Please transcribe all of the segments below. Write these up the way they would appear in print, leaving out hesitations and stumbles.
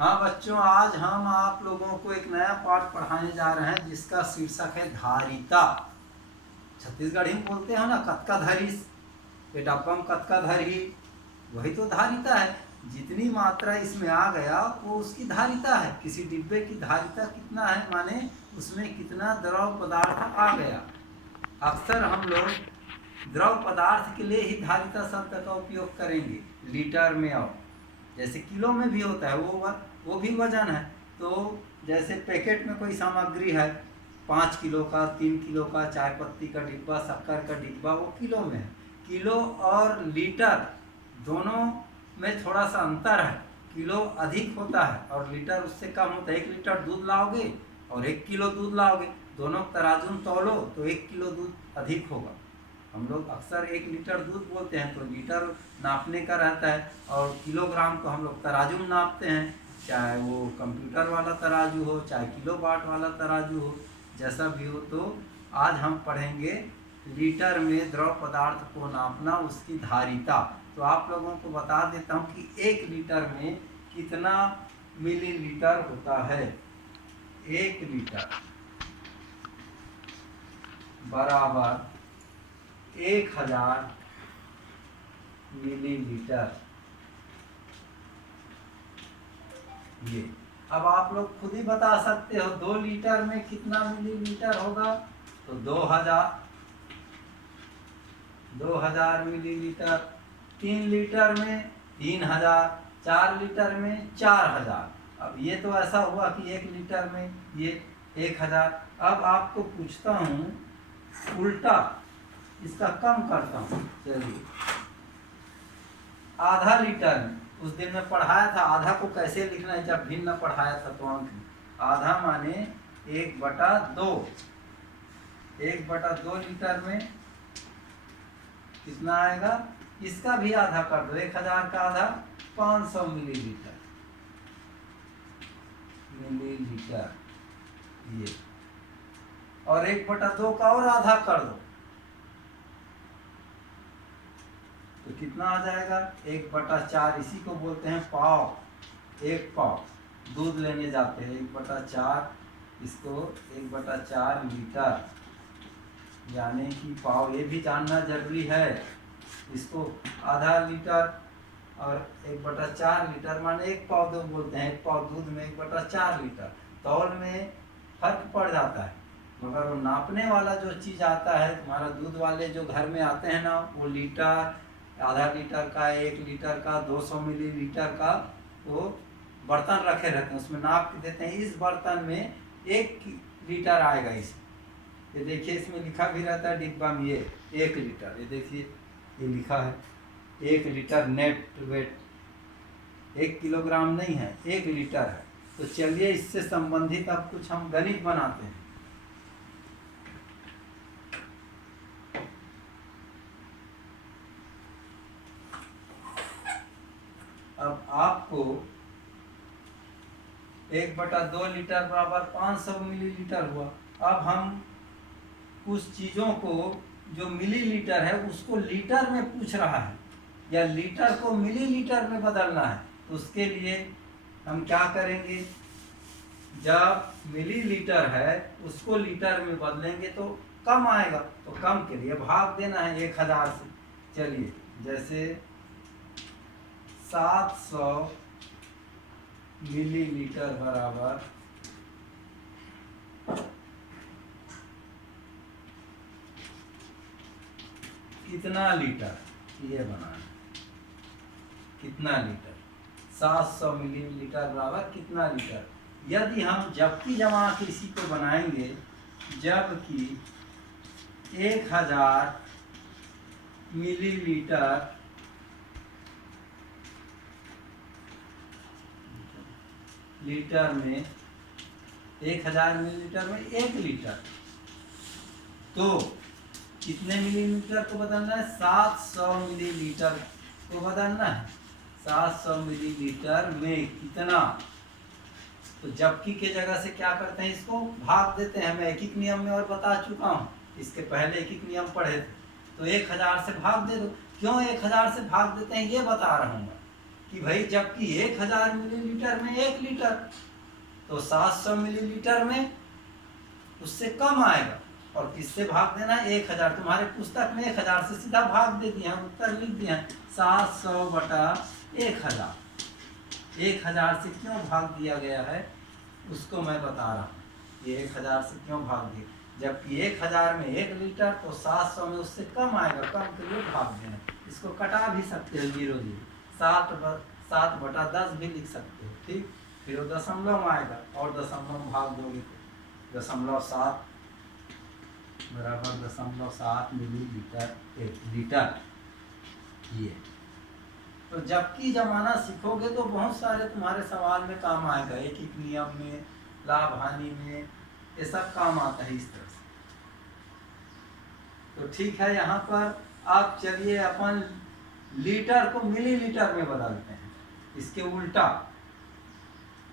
हाँ बच्चों, आज हम आप लोगों को एक नया पाठ पढ़ाने जा रहे हैं जिसका शीर्षक है धारिता। छत्तीसगढ़ी में बोलते हैं ना कतका धरिस, ये डब्बम कतका धरी, वही तो धारिता है। जितनी मात्रा इसमें आ गया वो उसकी धारिता है। किसी डिब्बे की धारिता कितना है, माने उसमें कितना द्रव पदार्थ आ गया। अक्सर हम लोग द्रव पदार्थ के लिए ही धारिता शब्द का उपयोग करेंगे, लीटर में। और जैसे किलो में भी होता है, वो भी वजन है। तो जैसे पैकेट में कोई सामग्री है 5 किलो का, 3 किलो का, चाय पत्ती का डिब्बा, शक्कर का डिब्बा, वो किलो में है। किलो और लीटर दोनों में थोड़ा सा अंतर है। किलो अधिक होता है और लीटर उससे कम होता है। 1 लीटर दूध लाओगे और 1 किलो दूध लाओगे, दोनों तराजू में तौलो तो 1 किलो दूध अधिक होगा। हम लोग अक्सर 1 लीटर दूध बोलते हैं तो लीटर नापने का रहता है, और किलोग्राम को हम लोग तराजू में नापते हैं, चाहे वो कंप्यूटर वाला तराजू हो, चाहे किलोवाट वाला तराजू हो, जैसा भी हो। तो आज हम पढ़ेंगे लीटर में द्रव पदार्थ को नापना, उसकी धारिता। तो आप लोगों को बता देता हूँ कि 1 लीटर में कितना मिलीलीटर होता है। 1 लीटर बराबर 1000 मिलीलीटर। ये अब आप लोग खुद ही बता सकते हो 2 लीटर में कितना मिलीलीटर होगा। तो 2000 मिलीलीटर। 3 लीटर में 3000, 4 लीटर में 4000। अब ये तो ऐसा हुआ कि 1 लीटर में ये 1000। अब आपको पूछता हूँ उल्टा, इसका कम करता हूँ। चलिए, आधा लीटर में उस दिन में पढ़ाया था आधा को कैसे लिखना है, जब भिन्न पढ़ाया था तो अंक आधा माने 1/2। 1/2 लीटर में कितना आएगा, इसका भी आधा कर दो। 1000 का आधा 500 मिलीलीटर। ये और 1/2 का और आधा कर दो तो कितना आ जाएगा, 1/4। इसी को बोलते हैं पाव। 1 पाव दूध लेने जाते हैं, 1/4, इसको 1/4 लीटर, यानी कि पाव। ये भी जानना जरूरी है। इसको आधा लीटर और 1/4 लीटर माने 1 पाव दो बोलते हैं। 1 पाव दूध में 1/4 लीटर। तौल में फर्क पड़ जाता है, मगर वो नापने वाला जो चीज़ आता है, तुम्हारा दूध वाले जो घर में आते हैं ना, वो लीटर, आधा लीटर का, 1 लीटर का, 200 मिलीलीटर का वो बर्तन रखे रहते हैं, उसमें नाप के देते हैं। इस बर्तन में 1 लीटर आएगा। ये देखिए, इसमें लिखा भी रहता है डिब्बा में, ये 1 लीटर। ये देखिए, ये लिखा है 1 लीटर नेट वेट। 1 किलोग्राम नहीं है, 1 लीटर है। तो चलिए, इससे संबंधित अब कुछ हम गणित बनाते हैं। अब आपको 1/2 लीटर बराबर 500 मिलीलीटर हुआ। अब हम कुछ चीज़ों को जो मिलीलीटर है उसको लीटर में पूछ रहा है, या लीटर को मिलीलीटर में बदलना है। तो उसके लिए हम क्या करेंगे, जब मिलीलीटर है उसको लीटर में बदलेंगे तो कम आएगा। तो कम के लिए भाग देना है 1000 से। चलिए, जैसे 700 मिलीलीटर बराबर कितना लीटर, ये बनाना। कितना लीटर, 700 मिलीलीटर बराबर कितना लीटर। यदि हम जबकि जमा के इसी को बनाएंगे, जबकि 1000 मिलीलीटर लीटर में 1000 मिलीलीटर में 1 लीटर, तो कितने मिलीलीटर को बदलना है, 700 मिलीलीटर को बदलना है। 700 मिलीलीटर में कितना, तो जबकि के जगह से क्या करते हैं, इसको भाग देते हैं। मैं एक नियम में और बता चुका हूँ, इसके पहले एक नियम पढ़े थे। तो 1000 से भाग दे दो। क्यों 1000 से भाग देते हैं ये बता रहा हूँ मैं। कि भाई जबकि 1000 मिलीलीटर में 1 लीटर, तो 700 मिलीलीटर में उससे कम आएगा। और किससे भाग देना है? 1000। तुम्हारे पुस्तक में 1000 से सीधा भाग दे दिए हैं, उत्तर लिख दिए हैं 700 बटा 1000। 1000 से क्यों भाग दिया गया है उसको मैं बता रहा हूँ। ये 1000 से क्यों भाग दिया, जबकि 1000 में 1 लीटर, तो 700 में उससे कम आएगा, कम के लिए भाग देना। इसको कटा भी सकते हो 0 0, 7 बटा 10 भी लिख सकते हो, ठीक। फिर वो दशमलव में आएगा और दशमलव भाग दोगे तो 0.7 बराबर 0.7 मिलीलीटर 1 लीटर। ये तो जबकि जमाना सीखोगे तो बहुत सारे तुम्हारे सवाल में काम आएगा, एक नियम में, लाभ हानि में, ये सब काम आता है इस तरह से। तो ठीक है, यहाँ पर आप चलिए अपन लीटर को मिलीलीटर में बदलते हैं। इसके उल्टा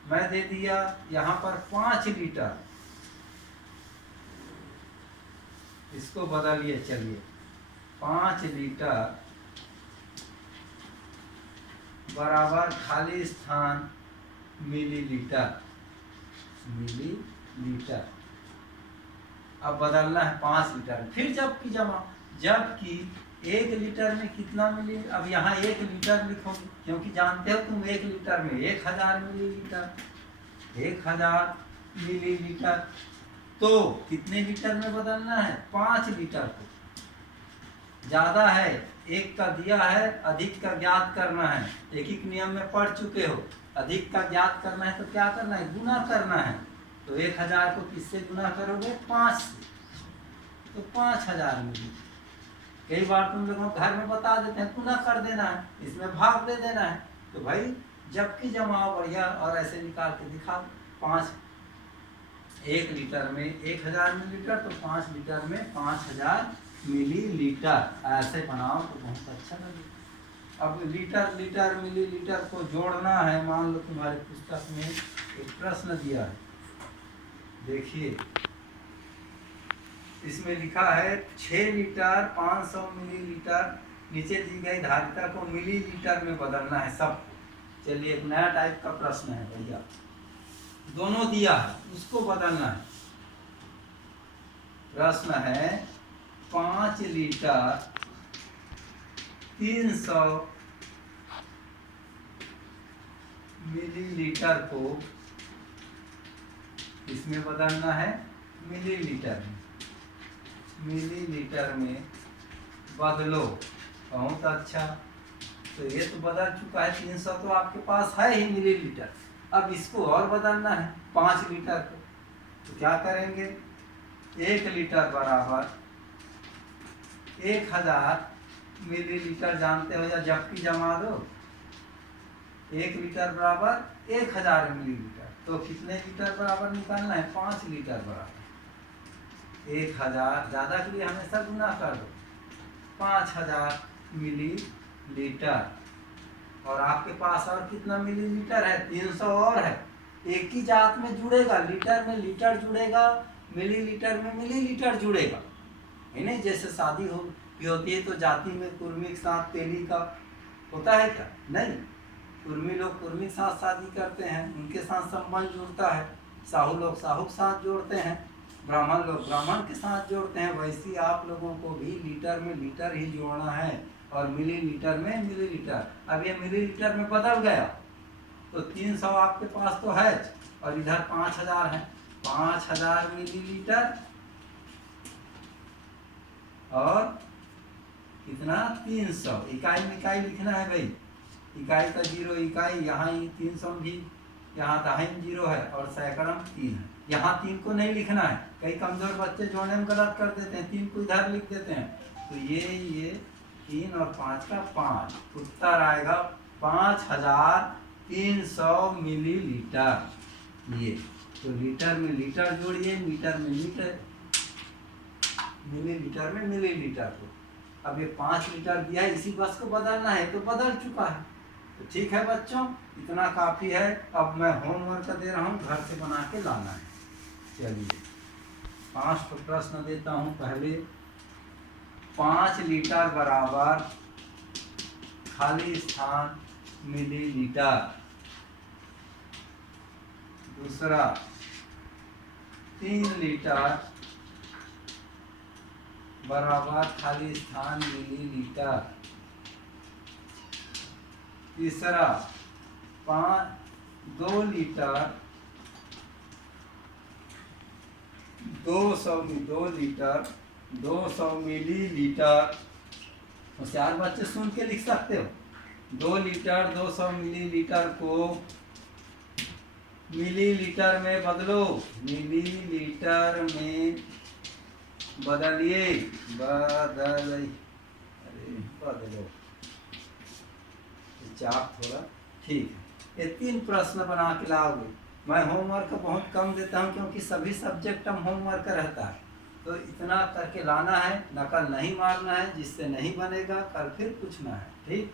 मैं दे दिया यहाँ पर 5 लीटर, इसको बदलिए। चलिए 5 लीटर बराबर खाली स्थान मिलीलीटर, मिलीलीटर। अब बदलना है 5 लीटर। फिर जबकि जमा, जबकि 1 लीटर में कितना मिली, अब यहाँ 1 लीटर लिखोगे क्योंकि जानते हो तुम 1 लीटर में 1000 मिलीलीटर, 1000 मिलीलीटर। तो कितने लीटर में बदलना है? 5 लीटर को। ज़्यादा है, एक का दिया है, अधिक का ज्ञात करना है। एक नियम में पढ़ चुके हो, अधिक का ज्ञात करना है तो क्या करना है? गुना करना है। तो 1000 को किससे गुना करोगे? 5 से, तो 5000 मिली। कई बार तुम लोगों घर में बता देते हैं गुना कर देना है, इसमें भाग दे देना है। तो भाई जबकि जमाओ बढ़िया और ऐसे निकाल के दिखा। 1 लीटर में 1000 मिलीलीटर, तो 5 लीटर में 5000 मिलीलीटर, ऐसे बनाओ तो बहुत अच्छा लगेगा। अब लीटर लीटर मिलीलीटर को जोड़ना है। मान लो तुम्हारी पुस्तक में एक प्रश्न दिया है, देखिए इसमें लिखा है 6 लीटर 500 मिलीलीटर, नीचे दी गई धारिता को मिलीलीटर में बदलना है सबको। चलिए एक नया टाइप का प्रश्न है भैया, दोनों दिया है, उसको बदलना है। प्रश्न है 5 लीटर 300 मिलीलीटर को इसमें बदलना है मिलीलीटर में, मिलीलीटर में बदलो। बहुत अच्छा, तो ये तो बदल चुका है। 300 तो आपके पास है ही मिलीलीटर। अब इसको और बदलना है 5 लीटर को, तो क्या करेंगे? 1 लीटर बराबर 1000 मिलीलीटर जानते हो, या जबकि जमा दो। 1 लीटर बराबर 1000 मिलीलीटर, तो कितने लीटर बराबर निकालना है? 5 लीटर बराबर 1000, ज़्यादा के लिए हमेशा गुना कर दो, 5000 मिलीलीटर। और आपके पास और कितना मिलीलीटर है? 300 और है। एक ही जात में जुड़ेगा, लीटर में लीटर जुड़ेगा, मिलीलीटर में मिलीलीटर जुड़ेगा, है नहीं? जैसे शादी होती है तो जाति में कुर्मी के साथ तेली का होता है क्या? नहीं, कुर्मी लोग कुर्मी के साथ शादी करते हैं, उनके साथ संबंध जुड़ता है। साहू लोग साहू के साथ जोड़ते हैं, ब्राह्मण लोग ब्राह्मण के साथ जोड़ते हैं। वैसे आप लोगों को भी लीटर में लीटर ही जोड़ना है और मिलीलीटर में मिलीलीटर। अब ये मिलीलीटर में बदल गया, तो 300 आपके पास तो है और इधर 5000 है। 5000 मिलीलीटर और कितना? 300। इकाई में इकाई लिखना है भाई, इकाई का 0 इकाई, यहाँ 300 भी, यहाँ दाहिने 0 है और सैकड़म 3 है। यहाँ 3 को नहीं लिखना है, कई कमजोर बच्चे जोड़ने में गलत कर देते हैं, 3 को इधर लिख देते हैं। तो ये 3 और 5 का 5, उत्तर आएगा 5300 मिलीलीटर। ये तो लीटर में लीटर जोड़िए, मीटर में मीटर, मिलीलीटर में मिलीलीटर को। अब ये 5 लीटर दिया है, इसी बस को बदलना है, तो बदल चुका है। तो ठीक है बच्चों, इतना काफ़ी है। अब मैं होमवर्क दे रहा हूँ, घर से बना के लाना है। चलिए 5 प्रश्न देता हूँ। पहले 5 लीटर बराबर खाली स्थान मिलीलीटर। दूसरा 3 लीटर बराबर खाली स्थान मिलीलीटर। तीसरा 2 लीटर 200 मिलीलीटर। होशियार बच्चे सुन के लिख सकते हो। 2 लीटर 200 मिलीलीटर को मिलीलीटर में बदलो, मिलीलीटर में बदलिए, बदलो चाप थोड़ा ठीक है। ये 3 प्रश्न बना के लाओगे। मैं होमवर्क बहुत कम देता हूँ क्योंकि सभी सब्जेक्ट में होमवर्क रहता है, तो इतना करके लाना है, नकल नहीं मारना है, जिससे नहीं बनेगा कल फिर पूछना है। ठीक।